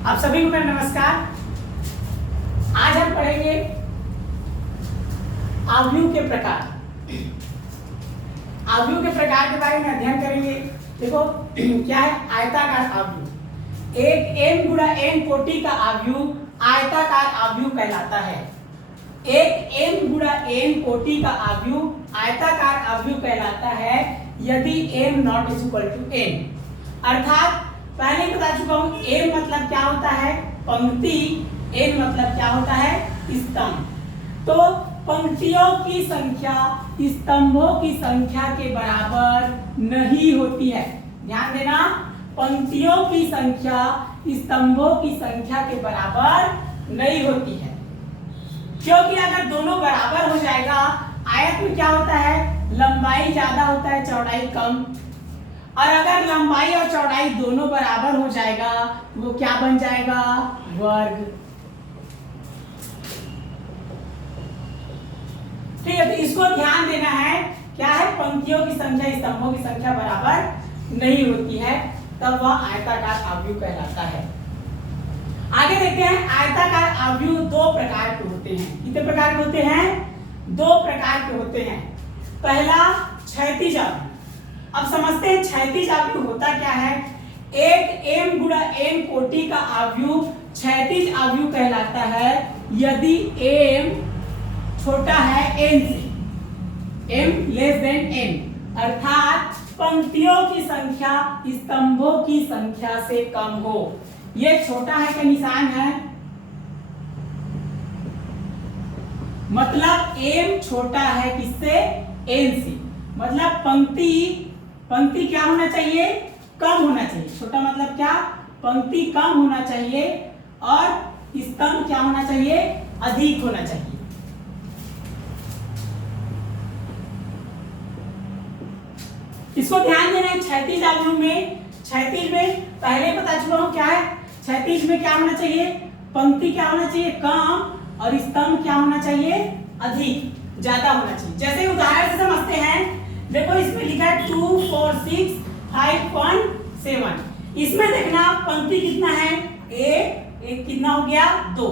आप सभी को मेरा नमस्कार। आज हम पढ़ेंगे आव्यूह के प्रकार। आव्यूह के प्रकार के बारे में अध्ययन करेंगे। देखो क्या है आयताकार आव्यूह। एक m गुणा n कोटि का आव्यूह आयताकार आव्यूह कहलाता है। एक m गुणा n कोटि का आव्यूह आयताकार आव्यूह कहलाता है यदि m not is equal to n। अर्थात पहले ही बता चुका हूं m मतलब क्या होता है पंक्ति, n मतलब क्या होता है स्तंभ। तो पंक्तियों की संख्या स्तंभों की संख्या के बराबर नहीं होती है। ध्यान देना, पंक्तियों की संख्या स्तंभों की संख्या के बराबर नहीं होती है, क्योंकि अगर दोनों बराबर हो जाएगा, आयत में क्या होता है लंबाई ज्यादा होता है चौड़ाई कम, और अगर लंबाई और चौड़ाई दोनों बराबर हो जाएगा वो क्या बन जाएगा वर्ग। ठीक है, तो इसको ध्यान देना है। क्या है पंक्तियों की संख्या स्तंभों की संख्या बराबर नहीं होती है, तब वह आयताकार आव्यूह कहलाता है। आगे देखते हैं आयताकार आव्यूह दो प्रकार के होते हैं। कितने प्रकार के होते हैं? दो प्रकार के होते हैं। पहला क्षैतिज आव्यूह। अब समझते हैं क्षैतिज आव्यूह होता क्या है। एक m गुणा n कोटि का आव्यूह क्षैतिज आव्यूह कहलाता है यदि m छोटा है n से, m लेस देन n, अर्थात पंक्तियों की संख्या स्तंभों की संख्या से कम हो। ये छोटा है का निशान है, मतलब m छोटा है किससे n से, मतलब पंक्ति क्या होना चाहिए कम होना चाहिए। छोटा मतलब क्या पंक्ति कम होना चाहिए और स्तंभ क्या होना चाहिए अधिक होना चाहिए। इसको ध्यान देना है। क्षैतिज आव्यूह में, क्षैतिज में पहले बता चुका हूं क्या है। क्षैतिज में क्या होना चाहिए पंक्ति क्या होना चाहिए कम और स्तंभ क्या होना चाहिए अधिक, ज्यादा होना चाहिए। जैसे उदाहरण से समझते हैं, देखो इसमें लिखा है 2 4 6 5 1 7। इसमें देखना पंक्ति कितना है एक कितना हो गया दो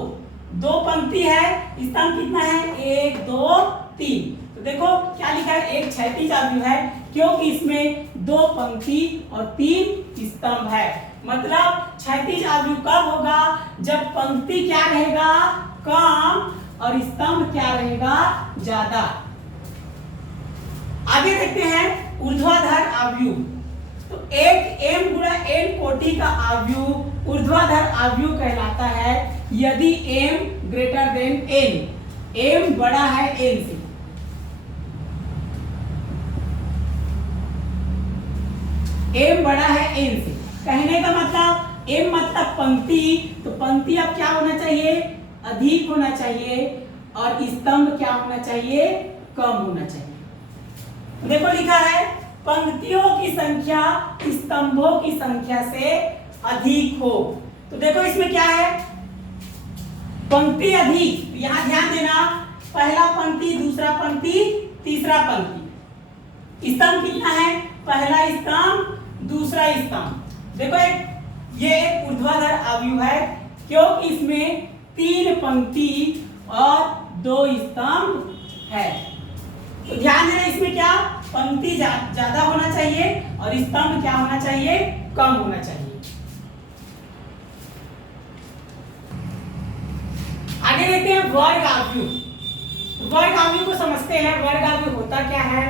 पंक्ति है, स्तंभ कितना है 1 2 3। तो देखो क्या लिखा है एक क्षैतिज आव्यूह है क्योंकि इसमें 2 पंक्ति और 3 स्तंभ है। मतलब क्षैतिज आव्यूह कब होगा जब पंक्ति क्या रहेगा कम और स्तंभ क्या रहेगा ज्यादा। आगे देखते हैं ऊर्ध्वाधर आव्यूह। तो एक m गुणा n कोटि का आव्यूह ऊर्ध्वाधर आव्यूह कहलाता है यदि m greater than n, m बड़ा है n से। m बड़ा है n से, कहने का मतलब m मतलब पंक्ति, तो पंक्ति अब क्या होना चाहिए अधिक होना चाहिए और स्तंभ क्या होना चाहिए कम होना चाहिए। देखो लिखा है पंक्तियों की संख्या स्तंभों की संख्या से अधिक हो। तो देखो इसमें क्या है पंक्ति अधिक, यहां ध्यान देना पहला पंक्ति दूसरा पंक्ति तीसरा पंक्ति, स्तंभ कितना है पहला स्तंभ दूसरा स्तंभ। देखो ये एक ऊर्ध्वाधर आव्यूह है क्योंकि इसमें 3 पंक्ति और 2 स्तंभ है। तो ध्यान देना इसमें क्या पंक्ति ज्यादा होना चाहिए और स्तंभ क्या होना चाहिए कम होना चाहिए। आगे देखते हैं वर्ग आव्यूह। वर्ग आव्यूह को समझते हैं। वर्ग आव्यूह होता क्या है।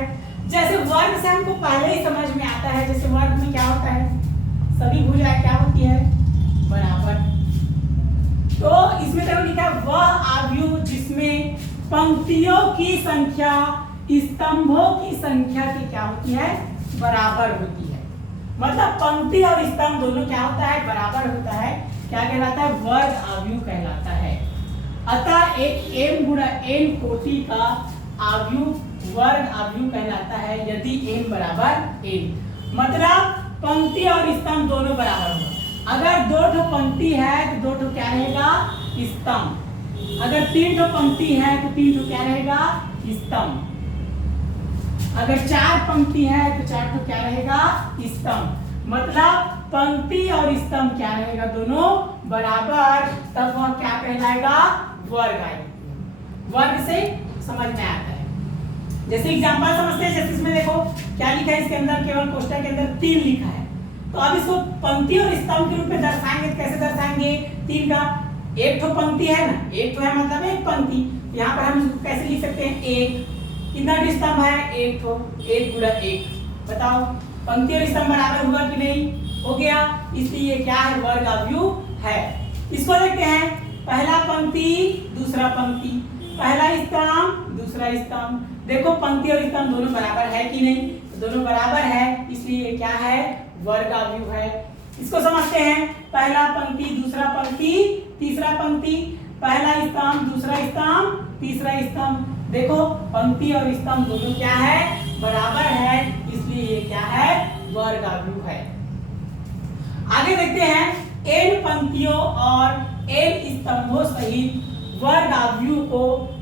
जैसे वर्ग से हमको पहले ही समझ में आता है, जैसे वर्ग में क्या होता है सभी भुजाएं क्या होती है बराबर। तो इसमें देखो लिखा है वह आव्यूह जिसमें पंक्तियों की संख्या स्तंभों की संख्या की क्या होती है बराबर होती है। मतलब पंक्ति और स्तंभ दोनों क्या होता है बराबर होता है, क्या कहलाता है वर्ग आव्यूह कहलाता है। अतः एक m गुणा n कोटि का आव्यूह वर्ग आव्यूह कहलाता है यदि m बराबर n, मतलब पंक्ति और स्तंभ दोनों बराबर होगा। अगर 2 पंक्ति है तो 2 क्या रहेगा स्तंभ, अगर 3 पंक्ति है तो 3 क्या रहेगा स्तंभ, अगर 4 पंक्ति है तो 4 क्या रहेगा स्तंभ। मतलब पंक्ति और स्तंभ क्या रहेगा दोनों बराबर, तब वह क्या कहलाएगा? वर्ग आएगा। वर्ग से समझ में आता है। जैसे एग्जांपल समझते हैं, जैसे इसमें देखो क्या लिखा है, इसके अंदर केवल कोष्टक के अंदर 3 लिखा है, तो अब इसको पंक्ति और स्तंभ के रूप में दर्शाएंगे। कैसे दर्शाएंगे? 3 का एक ठो पंक्ति है ना, एक ठो है मतलब एक पंक्ति, यहाँ पर हम इसको कैसे लिख सकते हैं? 1। कितना स्तंभ है? एक ठो, 1 गुणा 1। बताओ पंक्ति और स्तंभ बराबर हुआ कि नहीं? हो गया, इसलिए ये क्या है? वर्ग अवयव है। इसको देखते हैं, पहला पंक्ति दूसरा पंक्ति, पहला स्तंभ दूसरा स्तंभ। देखो पंक्ति और स्तंभ दोनों बराबर है कि नहीं? तो दोनों बराबर है, इसलिए क्या है? वर्ग अवयव है। इसको समझते हैं, पहला पंक्ति दूसरा पंक्ति तीसरा पंक्ति, पहला स्तंभ दूसरा स्तंभ तीसरा स्तंभ। देखो पंक्ति और स्तंभ दोनों क्या है? बराबर है, इसलिए ये क्या है? वर्ग अवयव है। आगे देखते हैं, n पंक्तियों और n स्तंभों सहित वर्ग अवयव को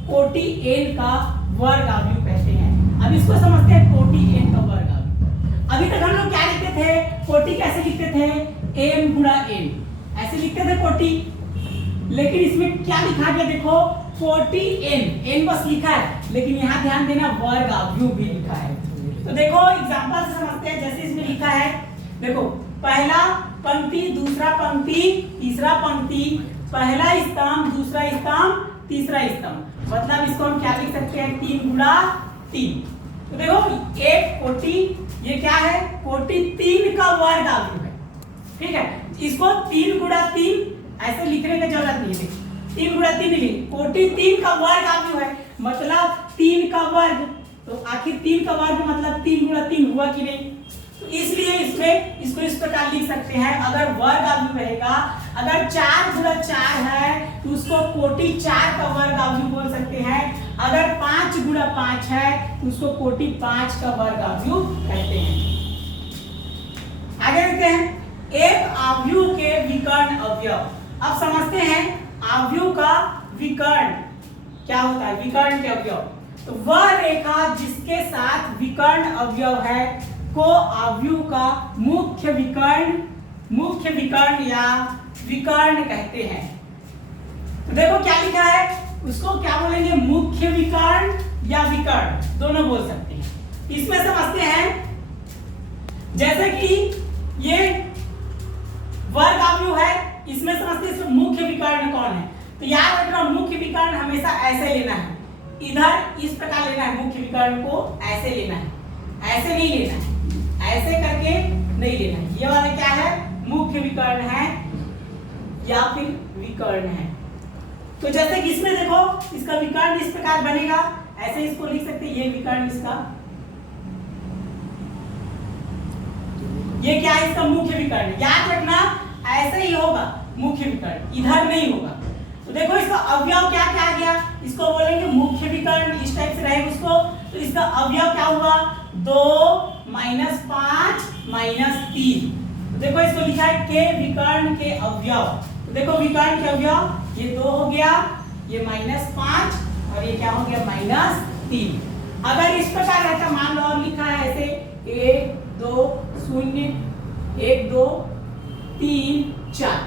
कोटि n का वर्ग अवयव कहते हैं। अब इसको समझते हैं, कोटि n का वर्ग अवयव। अभी तक हम लोग क्या लिखते थे? कोटि कैसे लिखते थे? m गुणा n, ऐसे लिखते थे कोटि। लेकिन इसमें क्या लिखा गया? देखो कोटि n बस लिखा है, लेकिन यहाँ ध्यान देना वर्ग अवयव भी लिखा है। तो देखो एग्जांपल से समझते हैं, जैसे इसमें लिखा है, देखो पहला पंक्ति दूसरा पंक्ति तीसरा पंक्ति, पहला स्तंभ दूसरा स्तंभ तीसरा स्तंभ। मतलब इसको हम क्या लिख सकते हैं? 3 गुणा 3। तो देखो एक कोटि, ये क्या है? कोटि 3 का वर्ग अवयव है। ठीक है, इसको 3 गुणा 3 ऐसे लिखने की जरूरत नहीं है। 3 गुणा 3 लिख, कोटि 3 का वर्ग अवयव है, मतलब 3 का वर्ग। तो आखिर 3 का वर्ग मतलब 3 गुणा 3 हुआ कि नहीं? तो इसलिए इसमें इसको इस प्रकार लिख सकते हैं, अगर वर्ग अवयव रहेगा, अगर 4 गुणा 4 है तो उसको कोटि 4 का वर्ग अवयव बोल सकते हैं। अगर 5 गुणा 5 है तो उसको कोटि 5 का वर्ग अवयव कहते हैं। आगे देखते हैं, एक अवयव के विकर्ण अवयव। अब समझते हैं अवयव का विकर्ण क्या होता है? विकर्ण के अवयव, तो वह रेखा जिसके साथ विकर्ण अवयव है को अवयव का मुख्य विकर्ण या विकर्ण कहते हैं। तो देखो क्या लिखा है, उसको क्या बोलेंगे? मुख्य विकर्ण या विकर्ण, दोनों बोल सकते हैं। इसमें समझते हैं, जैसे कि ये वर्ग अवयव है, इसमें समझते हैं मुख्य विकर्ण कौन है। तो याद रखना, मुख्य विकर्ण हमेशा ऐसे लेना है, इधर इस प्रकार लेना है। मुख्य विकर्ण को ऐसे लेना है, ऐसे नहीं लेना है, ऐसे करके नहीं लेना है। ये वाला क्या है? मुख्य विकर्ण है या फिर विकर्ण है। तो जैसे कि इसमें देखो, इसका विकर्ण इस प्रकार बनेगा, ऐसे इसको लिख सकते हैं, ये विकर्ण इसका, ये क्या है? इसका मुख्य विकर्ण। याद रखना ऐसे ही होगा मुख्य विकर्ण, इधर नहीं होगा। तो देखो इसका अवयव क्या क्या आ गया? इसको बोलेंगे मुख्य विकर्ण, इस टाइप से रहेगा उसको। तो इसका अवयव क्या हुआ? 2 -5 -3। तो देखो इसको लिखा है के विकर्ण के अवयव। तो देखो विकर्ण के अवयव, ये 2 हो गया, ये -5 और ये क्या हो गया? -3। अगर इस प्रकार रहता, मान लो और लिखा है ऐसे 1 2 0 1 2 3 4।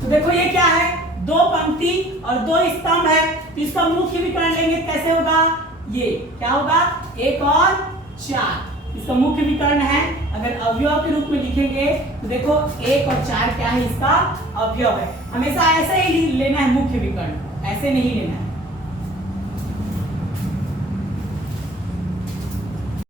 तो देखो ये क्या है? 2 पंक्ति और 2 स्तंभ है, तो इसका मुख्य विकर्ण लेंगे, कैसे होगा? ये क्या होगा? 1 और 4 इसका मुख्य विकर्ण है। अगर अवयव के रूप में लिखेंगे तो देखो 1 और 4 क्या है? इसका अवयव है। हमेशा ऐसे ही लेना है मुख्य विकर्ण, ऐसे नहीं लेना है।